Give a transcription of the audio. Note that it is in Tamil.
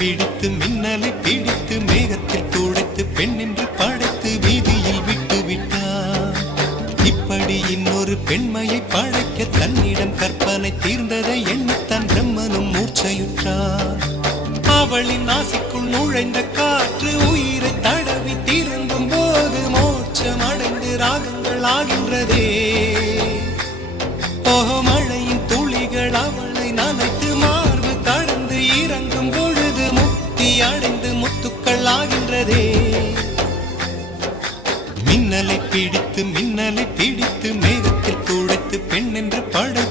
பிடித்து மின்னலை பிடித்து மேகத்தில் துடைத்து பெண் என்று படைத்து வீதியில் விட்டு விட்டார். இப்படி இன்னொரு பெண்மையை படைக்க தன்னிடம் கற்பனை தீர்ந்ததை எண்ணித்தான் பிரம்மனும் மூர்ச்சையுற்றார். அவளின் ஆசைக்குள் நுழைந்த காற்று உயிரை தடவி திரும்பும் போது மோட்சம் அடைந்து ராகங்கள் ஆகின்றதே. மழையின் துளிகள் அவளை நனைத்து மார்பு கடந்து இறங்கும் பொழுது முக்தி அடைந்து முத்துக்கள் ஆகின்றதே. மின்னலை பிடித்து மேகத்தில் துடைத்து பெண் என்று படை